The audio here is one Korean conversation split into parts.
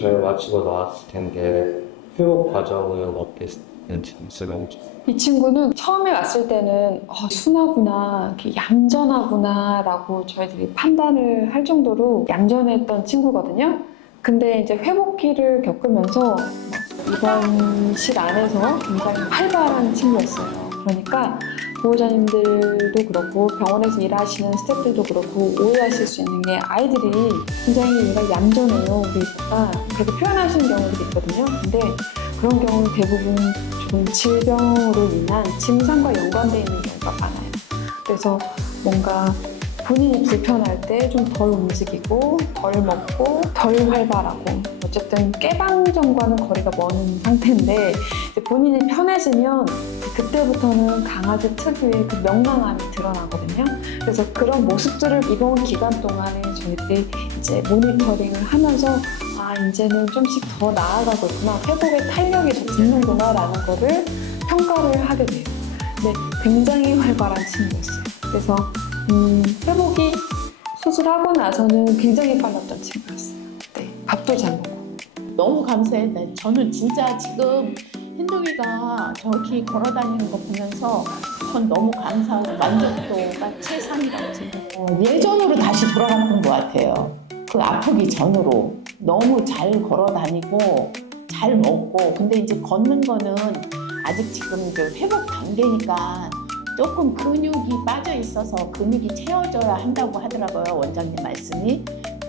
잘 마치고 나왔을 텐데 회복 과정은 어땠는지 설명해주세요. 이 친구는 처음에 왔을 때는 순하구나, 이렇게 얌전하구나 라고 저희들이 판단을 할 정도로 얌전했던 친구거든요. 근데 이제 회복기를 겪으면서 입원실 안에서 굉장히 활발한 친구였어요. 그러니까 보호자님들도 그렇고 병원에서 일하시는 스태프들도 그렇고 오해하실 수 있는 게 아이들이 굉장히 얘가 얌전해요, 우리가 그렇게 표현하시는 경우도 있거든요. 근데 그런 경우는 대부분 좀 질병으로 인한 증상과 연관되어 있는 경우가 많아요. 그래서 뭔가 본인이 불편할 때 좀 덜 움직이고 덜 먹고 덜 활발하고 어쨌든 깨방정과는 거리가 먼 상태인데 이제 본인이 편해지면 그때부터는 강아지 특유의 그 명랑함이 드러나거든요. 그래서 그런 모습들을 이번 기간 동안에 저희들이 이제 모니터링을 하면서 이제는 좀씩 더 나아가고 있구나, 회복의 탄력이 더 붙는구나 라는 거를 평가를 하게 돼요. 네, 굉장히 활발한 친구였어요. 그래서 회복이 수술하고 나서는 굉장히 빨랐던 친구였어요. 네, 밥도 잘 먹고. 너무 감사해. 저는 진짜 지금 흰둥이가 저렇게 걸어다니는 거 보면서 전 너무 감사하고 만족도가 최상이라고 생각해요. 예전으로 다시 돌아갔던 것 같아요. 그 아프기 전으로 너무 잘 걸어다니고 잘 먹고. 근데 이제 걷는 거는 아직 지금 그 회복 단계니까 조금 근육이 빠져 있어서 근육이 채워져야 한다고 하더라고요, 원장님 말씀이.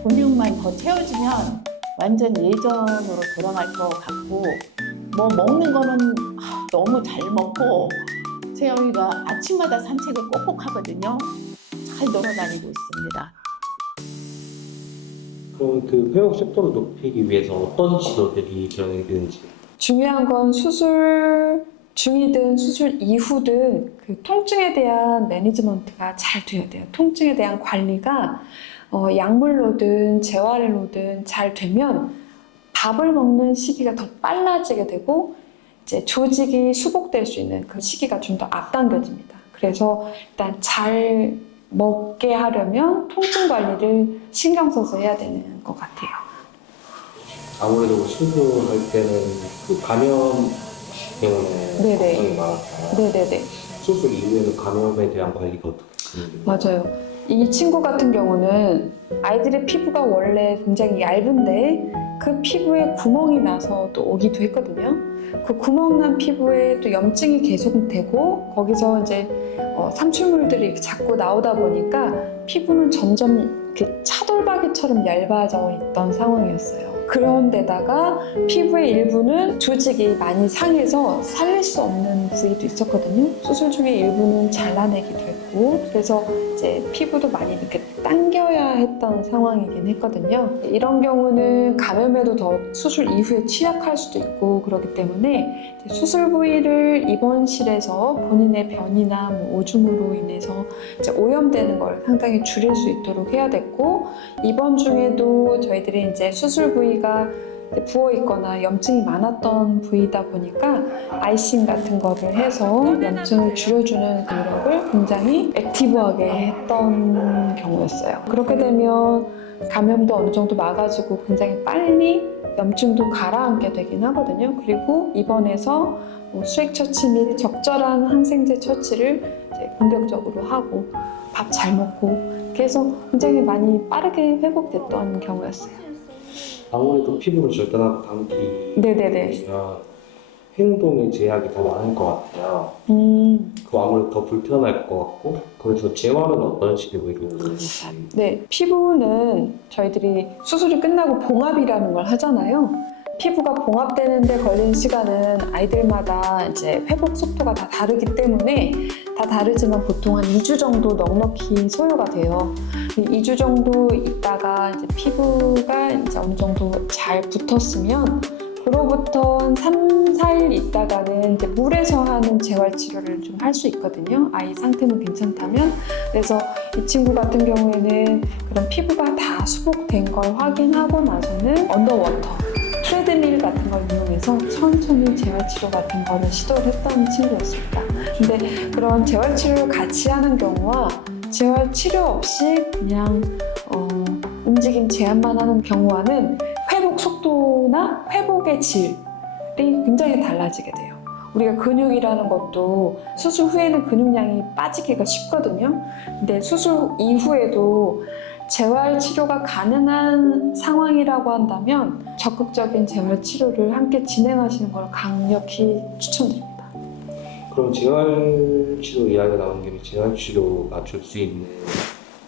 근육만 더 채워지면 완전 예전으로 돌아갈 것 같고, 뭐 먹는 거는 너무 잘 먹고, 세영이가 아침마다 산책을 꼭꼭 하거든요. 잘 돌아다니고 있습니다. 그럼 그 회복 속도를 높이기 위해서 어떤 지도들이 진행되는지. 중요한 건 수술 중이든 수술 이후든 그 통증에 대한 매니지먼트가 잘 돼야 돼요. 통증에 대한 관리가 약물로든 재활로든 잘 되면 밥을 먹는 시기가 더 빨라지게 되고 이제 조직이 수복될 수 있는 그 시기가 좀 더 앞당겨집니다. 그래서 일단 잘 먹게 하려면 통증 관리를 신경 써서 해야 되는 것 같아요. 아무래도 수술할 때는 그 감염 때문에 네네. 걱정이 많았잖아요. 네네네. 수술 이후에는 감염에 대한 관리가 어떻게 진행돼요? 맞아요. 이 친구 같은 경우는 아이들의 피부가 원래 굉장히 얇은데 그 피부에 구멍이 나서 또 오기도 했거든요. 그 구멍 난 피부에 또 염증이 계속되고 거기서 이제 삼출물들이 자꾸 나오다 보니까 피부는 점점 이렇게 차돌박이처럼 얇아져 있던 상황이었어요. 그런데다가 피부의 일부는 조직이 많이 상해서 살릴 수 없는 부위도 있었거든요. 수술 중에 일부는 잘라내기도 했고, 그래서 이제 피부도 많이 이렇게 당겨야 했던 상황이긴 했거든요. 이런 경우는 감염에도 더 수술 이후에 취약할 수도 있고 그렇기 때문에 수술 부위를 입원실에서 본인의 변이나 오줌으로 인해서 이제 오염되는 걸 상당히 줄일 수 있도록 해야 됐고, 입원 중에도 저희들이 이제 수술 부위가 부어 있거나 염증이 많았던 부위다 보니까 아이싱 같은 거를 해서 염증을 줄여주는 노력을 굉장히 액티브하게 했던 경우였어요. 그렇게 되면 감염도 어느 정도 막아주고 굉장히 빨리 염증도 가라앉게 되긴 하거든요. 그리고 입원해서 수액 처치 및 적절한 항생제 처치를 이제 공격적으로 하고 밥 잘 먹고 이렇게 해서 굉장히 많이 빠르게 회복됐던 경우였어요. 아무래도 피부를 절단하고 감기 네네네. 행동의 제약이 더 많을 것 같아요. 그거 아무래도 더 불편할 것 같고, 그래서 재활은 어떤 식으로 이루어지는지. 네, 피부는 저희들이 수술이 끝나고 봉합이라는 걸 하잖아요. 피부가 봉합되는데 걸린 시간은 아이들마다 이제 회복 속도가 다 다르기 때문에 다 다르지만 보통 한 2주 정도 넉넉히 소요가 돼요. 2주 정도 있다가 이제 피부가 이제 어느 정도 잘 붙었으면 그로부터 한 3, 4일 있다가는 이제 물에서 하는 재활 치료를 좀 할 수 있거든요. 아이 상태는 괜찮다면. 그래서 이 친구 같은 경우에는 그런 피부가 다 수복된 걸 확인하고 나서는 언더워터, 트레드밀 같은 걸 이용해서 천천히 재활치료 같은 거를 시도를 했던 친구였습니다. 근데 그런 재활치료를 같이 하는 경우와 재활치료 없이 그냥 움직임 제한만 하는 경우와는 회복 속도는 피로나 회복의 질이 굉장히 달라지게 돼요. 우리가 근육이라는 것도 수술 후에는 근육량이 빠지기가 쉽거든요. 근데 수술 이후에도 재활 치료가 가능한 상황이라고 한다면 적극적인 재활 치료를 함께 진행하시는 걸 강력히 추천드립니다. 그럼 재활치료 이야기가 나온 김에 재활치료가 줄 수 있는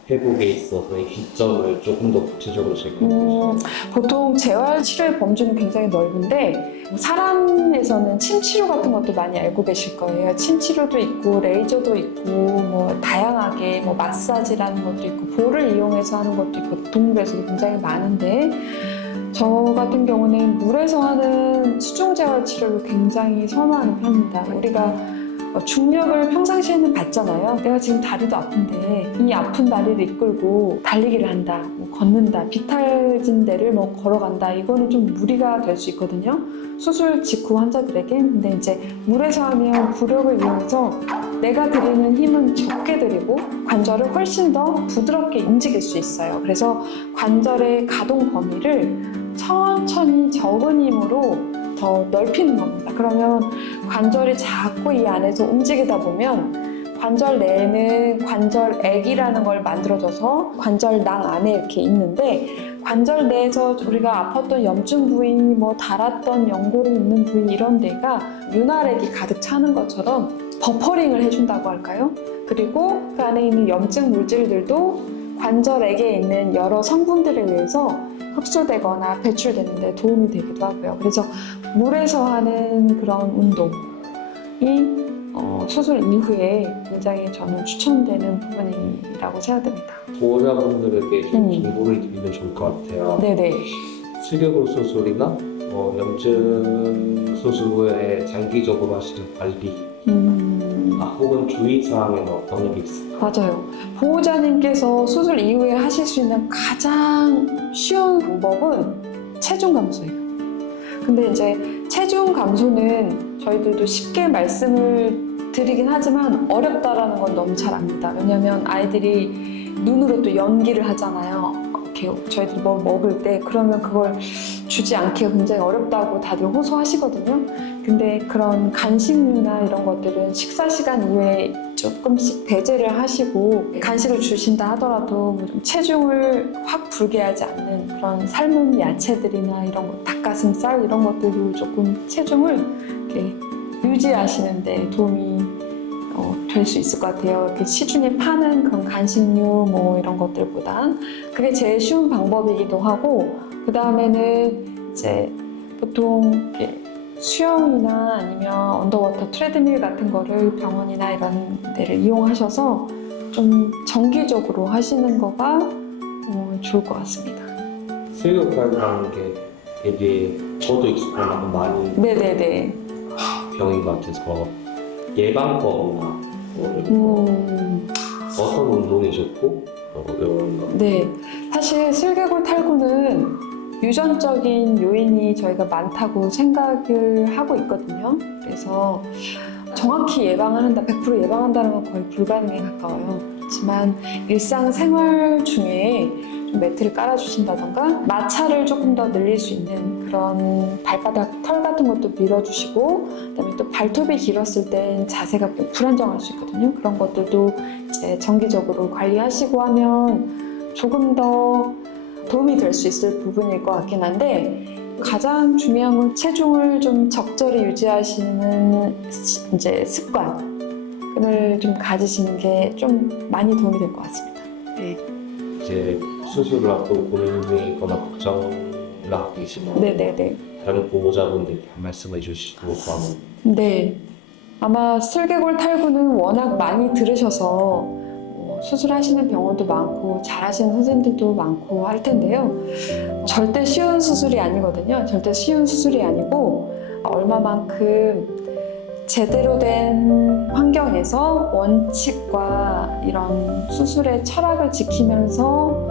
회복에 있어서의 기점을 조금 더 구체적으로 설명해 주시죠. 보통 재활 치료의 범주는 굉장히 넓은데 사람에서는 침 치료 같은 것도 많이 알고 계실 거예요. 침 치료도 있고 레이저도 있고 뭐 다양하게 뭐 마사지라는 것도 있고 볼을 이용해서 하는 것도 있고 동물에서도 굉장히 많은데 저 같은 경우는 물에서 하는 수중 재활 치료를 굉장히 선호하는 편입니다. 우리가 중력을 평상시에는 받잖아요. 내가 지금 다리도 아픈데 이 아픈 다리를 이끌고 달리기를 한다, 뭐 걷는다, 비탈진 데를 뭐 걸어간다. 이거는 좀 무리가 될 수 있거든요. 수술 직후 환자들에게. 근데 이제 물에서 하면 부력을 이용해서 내가 들이는 힘은 적게 들이고 관절을 훨씬 더 부드럽게 움직일 수 있어요. 그래서 관절의 가동 범위를 천천히 적은 힘으로 더 넓히는 겁니다. 그러면 관절이 자꾸 이 안에서 움직이다 보면 관절 내에는 관절액이라는 걸 만들어줘서 관절낭 안에 이렇게 있는데 관절 내에서 우리가 아팠던 염증 부위, 뭐 닳았던 연골이 있는 부위 이런 데가 윤활액이 가득 차는 것처럼 버퍼링을 해준다고 할까요? 그리고 그 안에 있는 염증 물질들도 관절액에 있는 여러 성분들에 의해서 흡수되거나 배출되는 데 도움이 되기도 하고요. 그래서 물에서 하는 그런 운동이 수술 이후에 굉장히 저는 추천되는 부분이라고 생각됩니다. 보호자분들에게 좀 정보를 드리면 좋을 것 같아요. 네네. 슬개골 수술이나 염증 수술 후에 장기적으로 하시는 관리 혹은 주의사항에는 어떤 게 있을까요? 맞아요. 보호자님께서 수술 이후에 하실 수 있는 가장 쉬운 방법은 체중 감소예요. 근데 이제 체중 감소는 저희들도 쉽게 말씀을 드리긴 하지만 어렵다라는 건 너무 잘 압니다. 왜냐하면 아이들이 눈으로 또 연기를 하잖아요. 이렇게 저희들이 뭘 먹을 때 그러면 그걸 주지 않기가 굉장히 어렵다고 다들 호소하시거든요. 근데 그런 간식류나 이런 것들은 식사 시간 이후에 조금씩 배제를 하시고 간식을 주신다 하더라도 좀 체중을 확 불게 하지 않는 그런 삶은 야채들이나 이런 것, 닭가슴살 이런 것들도 조금 체중을 이렇게 유지하시는 데 도움이 될 수 있을 것 같아요. 이렇게 시중에 파는 그런 간식류 뭐 이런 것들보단 그게 제일 쉬운 방법이기도 하고 그 다음에는 이제 보통 이렇게 수영이나 아니면 언더워터 트레드밀 같은 거를 병원이나 이런 데를 이용하셔서 좀 정기적으로 하시는 거가 좋을 것 같습니다. 슬개골이라는 게 되게 저도 익숙하고 많이 네네네. 병인 것 같아서 예방법이나 어떤 운동이 좋고 이런 거. 네. 사실 슬개골 탈구는 유전적인 요인이 저희가 많다고 생각을 하고 있거든요. 그래서 정확히 예방을 한다, 100% 예방한다는 건 거의 불가능에 가까워요. 그렇지만 일상생활 중에 좀 매트를 깔아주신다던가 마찰을 조금 더 늘릴 수 있는 그런 발바닥 털 같은 것도 밀어주시고 그다음에 또 발톱이 길었을 땐 자세가 불안정할 수 있거든요. 그런 것들도 이제 정기적으로 관리하시고 하면 조금 더 도움이 될 수 있을 부분일 것 같긴 한데 가장 중요한 건 체중을 좀 적절히 유지하시는 이제 습관을 좀 가지시는 게 좀 많이 도움이 될 것 같습니다. 네. 이제 수술을 앞두고 고민 중이거나 걱정을 하고 계시면 네네네. 다른 보호자분들께 한 말씀을 해주시고 그러면 네. 아마 슬개골 탈구는 워낙 많이 들으셔서 수술하시는 병원도 많고 잘하시는 선생님들도 많고 할 텐데요. 절대 쉬운 수술이 아니거든요. 절대 쉬운 수술이 아니고 얼마만큼 제대로 된 환경에서 원칙과 이런 수술의 철학을 지키면서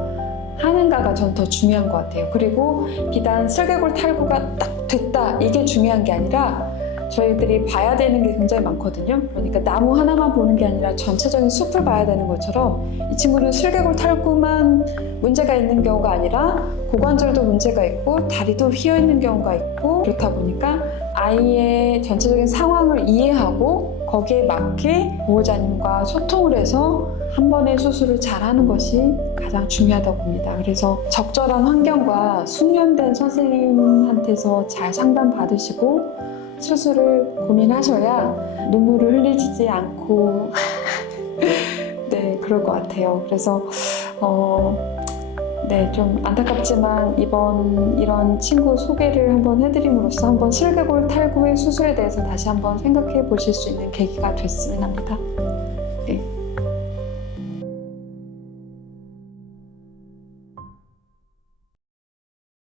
하는가가 전 더 중요한 것 같아요. 그리고 비단 슬개골 탈구가 딱 됐다 이게 중요한 게 아니라 저희들이 봐야 되는 게 굉장히 많거든요. 그러니까 나무 하나만 보는 게 아니라 전체적인 숲을 봐야 되는 것처럼 이 친구는 슬개골 탈구만 문제가 있는 경우가 아니라 고관절도 문제가 있고 다리도 휘어 있는 경우가 있고, 그렇다 보니까 아이의 전체적인 상황을 이해하고 거기에 맞게 보호자님과 소통을 해서 한 번의 수술을 잘하는 것이 가장 중요하다고 봅니다. 그래서 적절한 환경과 숙련된 선생님한테서 잘 상담 받으시고 수술을 고민하셔야 눈물을 흘리지 않고 네, 그럴 것 같아요. 그래서 네, 좀 안타깝지만 이번 이런 친구 소개를 한번 해드림으로써 한번 슬개골 탈구의 수술에 대해서 다시 한번 생각해 보실 수 있는 계기가 됐으면 합니다.